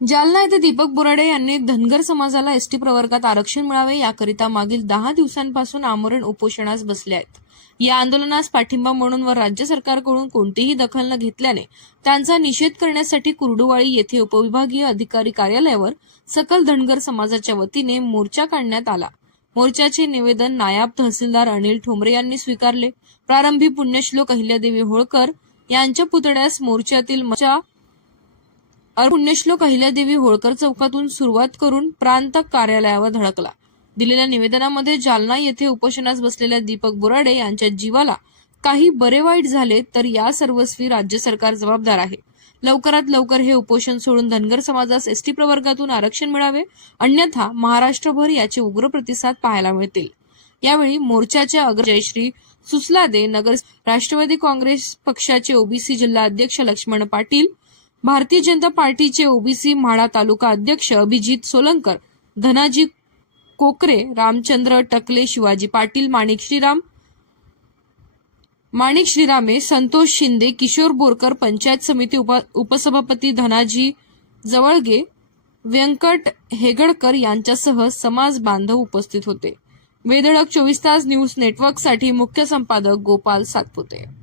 जालना येथे दीपक बोराडे यांनी धनगर समाजाला एसटी प्रवर्गात आरक्षण मिळावे याकरिता मागील दहा दिवसांपासून आमरण उपोषणास बसले आहेत. या आंदोलनास पाठिंबा म्हणून व राज्य सरकारकडून कोणतीही दखल न घेतल्याने त्यांचा निषेध करण्यासाठी कुर्डुवाळी येथे उपविभागीय अधिकारी कार्यालयावर सकल धनगर समाजाच्या वतीने मोर्चा काढण्यात आला. मोर्चाचे निवेदन नायब तहसीलदार अनिल ठोंबरे यांनी स्वीकारले. प्रारंभी पुण्यश्लोक अहिल्यादेवी होळकर यांच्या पुतळ्यास मोर्चातील मचा पुण्यश्लोक अहिल्यादेवी होळकर चौकातून सुरुवात करून प्रांत कार्यालयावर धडकला. दिलेल्या निवेदनामध्ये जालना येथे उपोषणास बसलेल्या दीपक बोराडे यांच्या जीवाला काही बरे वाईट झाले तर या सर्वस्वी राज्य सरकार जबाबदार आहे. लवकरात लवकर हे उपोषण सोडून धनगर समाजास एसटी प्रवर्गातून आरक्षण मिळावे अन्यथा महाराष्ट्रभर याचे उग्र प्रतिसाद पाहायला मिळतील. यावेळी मोर्चाच्या अग्र जयश्री सुसलादे नगर राष्ट्रवादी काँग्रेस पक्षाचे ओबीसी जिल्हा अध्यक्ष लक्ष्मण पाटील भारतीय जनता पार्टीचे ओबीसी म्हाडा तालुका अध्यक्ष अभिजित सोलंकर धनाजी कोकरे रामचंद्र टकले शिवाजी पाटील माणिक श्रीराम माणिक श्रीरामे संतोष शिंदे किशोर बोरकर पंचायत समिती उप उपसभापती धनाजी जवळगे व्यंकट हेगडकर यांच्यासह समाज बांधव उपस्थित होते. वेदळक चोवीस तास न्यूज नेटवर्कसाठी मुख्य संपादक गोपाल सातपुते.